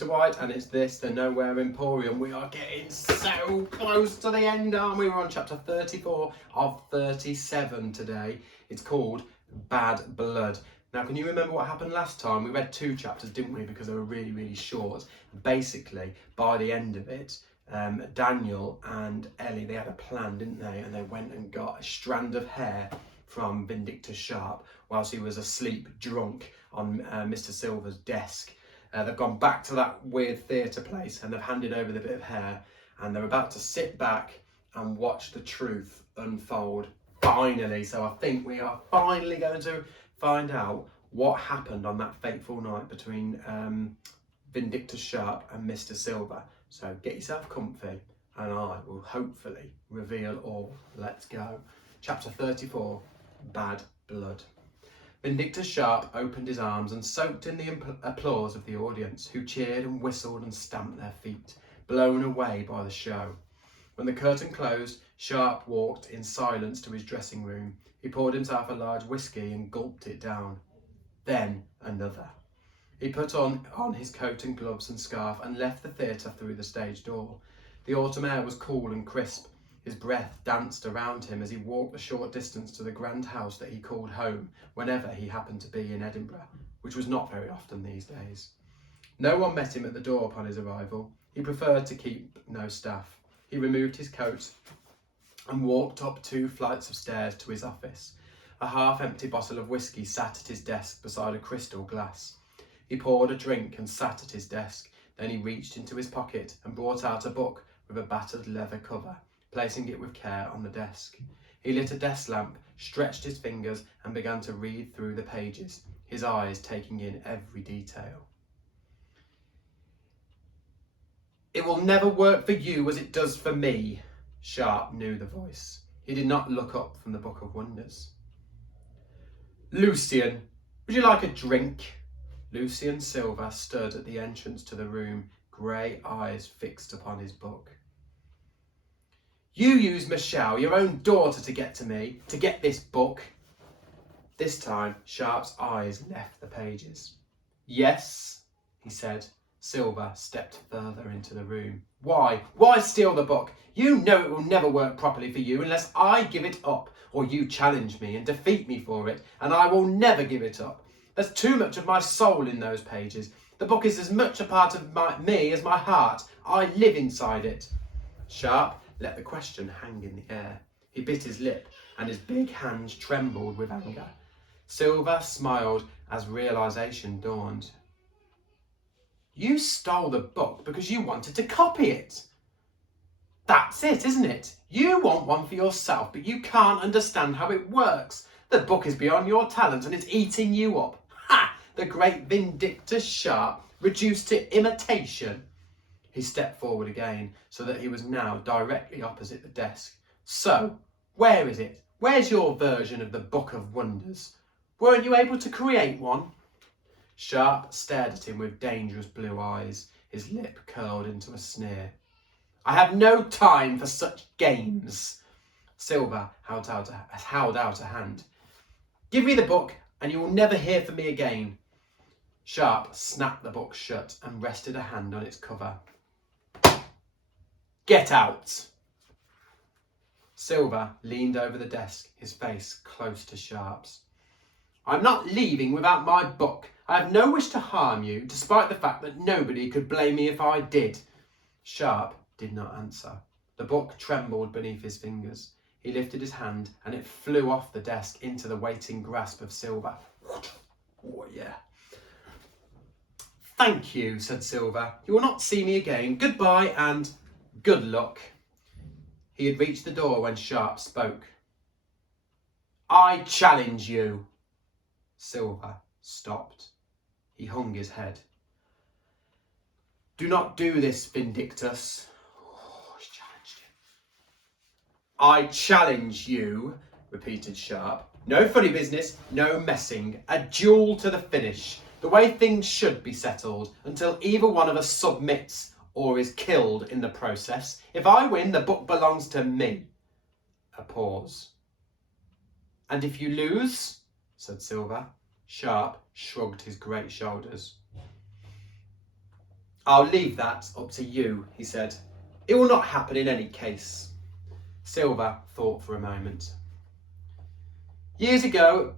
Mr. White, and it's the Nowhere Emporium. We are getting so close to the end, aren't we? We're on chapter 34 of 37 today. It's called Bad Blood. Now, can you remember what happened last time? We read 2 chapters, didn't we? Because they were really, really short. Basically, by the end of it, Daniel and Ellie, they had a plan, didn't they? And they went and got a strand of hair from Vindictus Sharp whilst he was asleep, drunk, on Mr. Silver's desk. They've gone back to that weird theatre place and they've handed over the bit of hair, and they're about to sit back and watch the truth unfold, finally. So I think we are finally going to find out what happened on that fateful night between Vindictus Sharp and Mr. Silver. So get yourself comfy and I will hopefully reveal all. Let's go. Chapter 34, Bad Blood. Vindictus Sharp opened his arms and soaked in the applause of the audience, who cheered and whistled and stamped their feet, blown away by the show. When the curtain closed, Sharp walked in silence to his dressing room. He poured himself a large whiskey and gulped it down. Then another. He put on his coat and gloves and scarf and left the theatre through the stage door. The autumn air was cool and crisp. His breath danced around him as he walked the short distance to the grand house that he called home whenever he happened to be in Edinburgh, which was not very often these days. No one met him at the door upon his arrival. He preferred to keep no staff. He removed his coat and walked up 2 flights of stairs to his office. A half-empty bottle of whiskey sat at his desk beside a crystal glass. He poured a drink and sat at his desk. Then he reached into his pocket and brought out a book with a battered leather cover, placing it with care on the desk. He lit a desk lamp, stretched his fingers and began to read through the pages, his eyes taking in every detail. "It will never work for you as it does for me." Sharp knew the voice. He did not look up from the Book of Wonders. "Lucian, would you like a drink?" Lucian Silver stood at the entrance to the room, grey eyes fixed upon his book. "You used Michelle, your own daughter, to get to me, to get this book." This time, Sharp's eyes left the pages. "Yes," he said. Silver stepped further into the room. Why steal the book? You know it will never work properly for you unless I give it up, or you challenge me and defeat me for it, and I will never give it up. There's too much of my soul in those pages. The book is as much a part of me as my heart. I live inside it." Sharp let the question hang in the air. He bit his lip and his big hands trembled with anger. Silver smiled as realization dawned. "You stole the book because you wanted to copy it. That's it, isn't it? You want one for yourself, but you can't understand how it works. The book is beyond your talent and it's eating you up. Ha! The great Vindictus Sharp, reduced to imitation." He stepped forward again so that he was now directly opposite the desk. "So, where is it? Where's your version of the Book of Wonders? Weren't you able to create one?" Sharp stared at him with dangerous blue eyes, his lip curled into a sneer. "I have no time for such games." Silver held out a hand. "Give me the book and you will never hear from me again." Sharp snapped the book shut and rested a hand on its cover. "Get out." Silver leaned over the desk, his face close to Sharp's. "I'm not leaving without my book. I have no wish to harm you, despite the fact that nobody could blame me if I did." Sharp did not answer. The book trembled beneath his fingers. He lifted his hand and it flew off the desk into the waiting grasp of Silver. "Oh, yeah." "Thank you," said Silver. "You will not see me again. Goodbye and good luck." He had reached the door when Sharp spoke. "I challenge you." Silver stopped. He hung his head. "Do not do this, Vindictus." Oh, he challenged him. "I challenge you," repeated Sharp. "No funny business, no messing. A duel to the finish. The way things should be settled, until either one of us submits or is killed in the process. If I win, the book belongs to me." A pause. "And if you lose?" said Silver. Sharp shrugged his great shoulders. I'll leave that up to you, he said. It will not happen in any case. Silver thought for a moment. Years ago,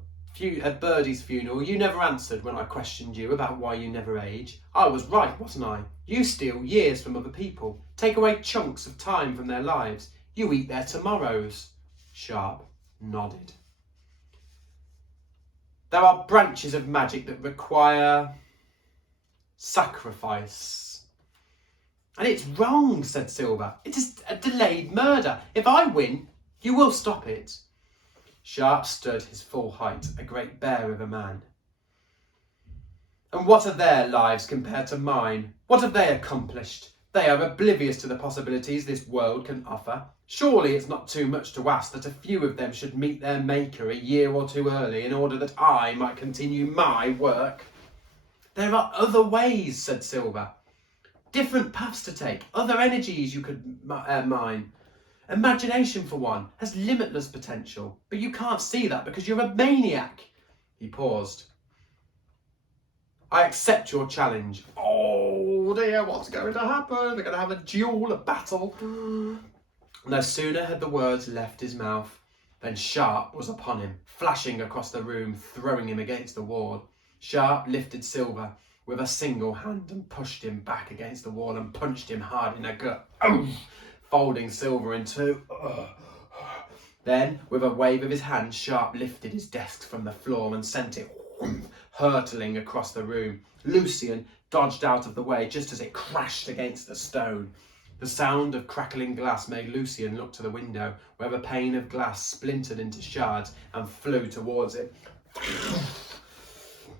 at Birdie's funeral, you never answered when I questioned you about why you never age. I was right, wasn't I? You steal years from other people, take away chunks of time from their lives. You eat their tomorrows. Sharp nodded. There are branches of magic that require sacrifice. And it's wrong, said Silver. It is a delayed murder. If I win, you will stop it. Sharp stood his full height, a great bear of a man. And what are their lives compared to mine? What have they accomplished? They are oblivious to the possibilities this world can offer. Surely it's not too much to ask that a few of them should meet their maker a year or two early in order that I might continue my work. There are other ways, said Silver. Different paths to take, other energies you could mine. Imagination, for one, has limitless potential, but you can't see that because you're a maniac. He paused. I accept your challenge. Oh dear, what's going to happen? They're going to have a duel, a battle. No sooner had the words left his mouth than Sharp was upon him, flashing across the room, throwing him against the wall. Sharp lifted Silver with a single hand and pushed him back against the wall and punched him hard in the gut, folding Silver in two. Then, with a wave of his hand, Sharp lifted his desk from the floor and sent it hurtling across the room. Lucian dodged out of the way just as it crashed against the stone. The sound of crackling glass made Lucian look to the window, where a pane of glass splintered into shards and flew towards it.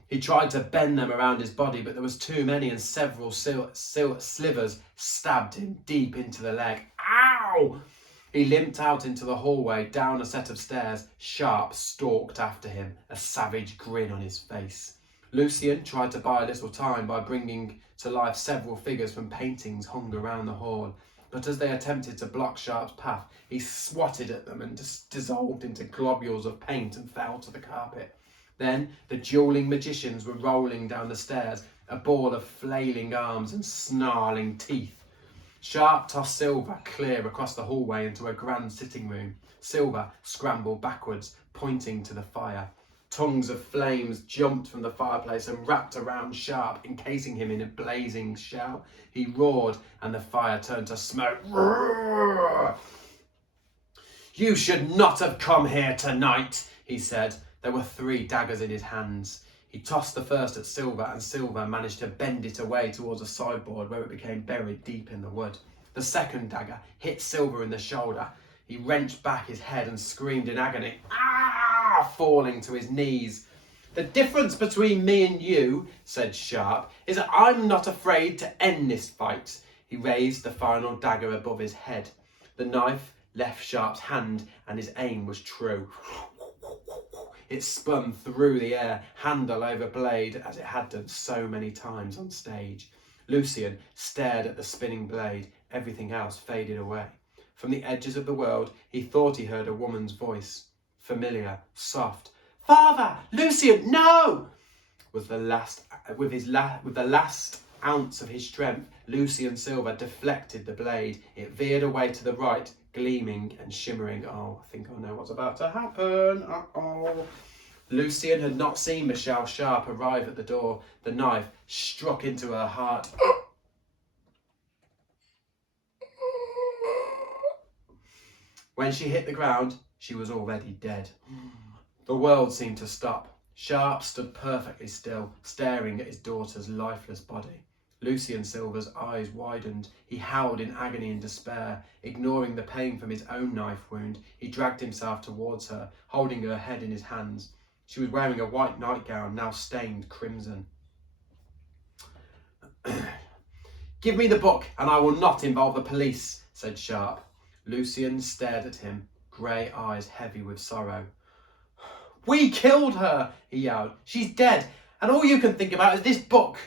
He tried to bend them around his body, but there was too many, and several slivers stabbed him deep into the leg. Ow! He limped out into the hallway, down a set of stairs. Sharp stalked after him, a savage grin on his face. Lucian tried to buy a little time by bringing to life several figures from paintings hung around the hall, but as they attempted to block Sharp's path, he swatted at them and dissolved into globules of paint and fell to the carpet. Then the dueling magicians were rolling down the stairs, a ball of flailing arms and snarling teeth. Sharp tossed Silver clear across the hallway into a grand sitting room. Silver scrambled backwards, pointing to the fire. Tongues of flames jumped from the fireplace and wrapped around Sharp, encasing him in a blazing shell. He roared, and the fire turned to smoke. Roar! You should not have come here tonight, he said. There were 3 daggers in his hands. He tossed the first at Silver, and Silver managed to bend it away towards a sideboard where it became buried deep in the wood. The second dagger hit Silver in the shoulder. He wrenched back his head and screamed in agony, falling to his knees. The difference between me and you, said Sharp, is that I'm not afraid to end this fight. He raised the final dagger above his head. The knife left Sharp's hand, and his aim was true. It spun through the air, handle over blade, as it had done so many times on stage. Lucian stared at the spinning blade. Everything else faded away. From the edges of the world, he thought he heard a woman's voice. Familiar, soft. Father! Lucian, no! With the last ounce of his strength, Lucian Silver deflected the blade. It veered away to the right, gleaming and shimmering. Oh, I think I know what's about to happen. Uh-oh. Lucian had not seen Michelle Sharp arrive at the door. The knife struck into her heart. When she hit the ground, she was already dead. The world seemed to stop. Sharp stood perfectly still, staring at his daughter's lifeless body. Lucian Silver's eyes widened. He howled in agony and despair. Ignoring the pain from his own knife wound, he dragged himself towards her, holding her head in his hands. She was wearing a white nightgown, now stained crimson. Give me the book, and I will not involve the police, said Sharp. Lucian stared at him, grey eyes heavy with sorrow. We killed her, he yelled. She's dead, and all you can think about is this book.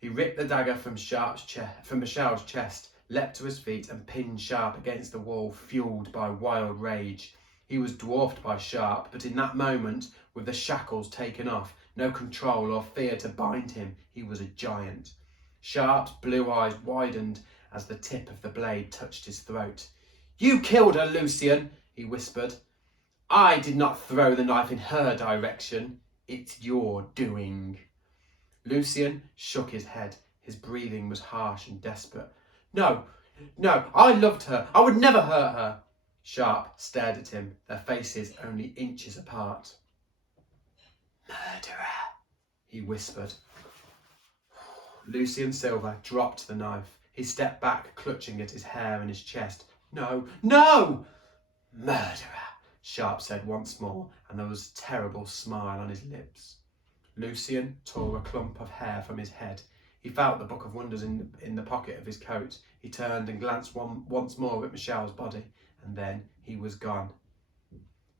He ripped the dagger from Michelle's chest, leapt to his feet and pinned Sharp against the wall, fueled by wild rage. He was dwarfed by Sharp, but in that moment, with the shackles taken off, no control or fear to bind him, he was a giant. Sharp's blue eyes widened as the tip of the blade touched his throat. "You killed her, Lucian," he whispered. "I did not throw the knife in her direction. It's your doing." Lucian shook his head. His breathing was harsh and desperate. No, I loved her. I would never hurt her." Sharp stared at him, their faces only inches apart. "Murderer," he whispered. Lucian Silver dropped the knife. He stepped back, clutching at his hair and his chest. No! "Murderer," Sharp said once more, and there was a terrible smile on his lips. Lucian tore a clump of hair from his head. He felt the Book of Wonders in the pocket of his coat. He turned and glanced once more at Michelle's body, and then he was gone.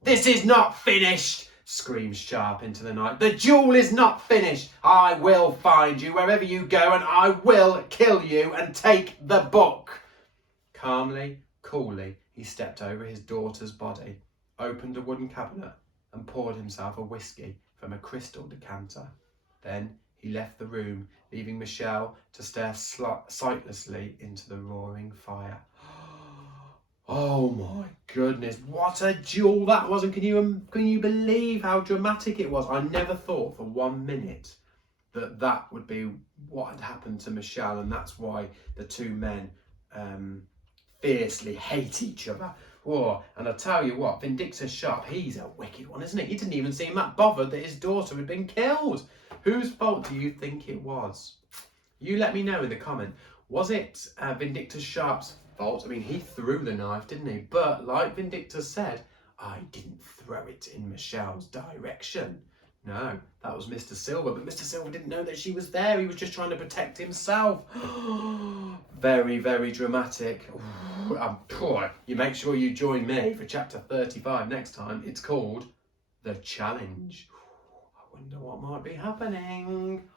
"This is not finished," screamed Sharp into the night. "The duel is not finished. I will find you wherever you go, and I will kill you and take the book." Calmly, coolly, he stepped over his daughter's body, opened a wooden cabinet, and poured himself a whiskey from a crystal decanter. Then he left the room, leaving Michelle to stare sightlessly into the roaring fire. Oh my goodness, what a duel that was, and can you believe how dramatic it was? I never thought for 1 minute that would be what had happened to Michelle, and that's why the two men fiercely hate each other. Oh, and I tell you what, Vindictus Sharp, he's a wicked one, isn't he? He didn't even seem that bothered that his daughter had been killed. Whose fault do you think it was? You let me know in the comment. Was it Vindictus Sharp's fault? I mean, he threw the knife, didn't he? But like Vindictus said, I didn't throw it in Michelle's direction. No, that was Mr. Silver, but Mr. Silver didn't know that she was there. He was just trying to protect himself. Very, very dramatic. You make sure you join me for chapter 35 next time. It's called The Challenge. I wonder what might be happening.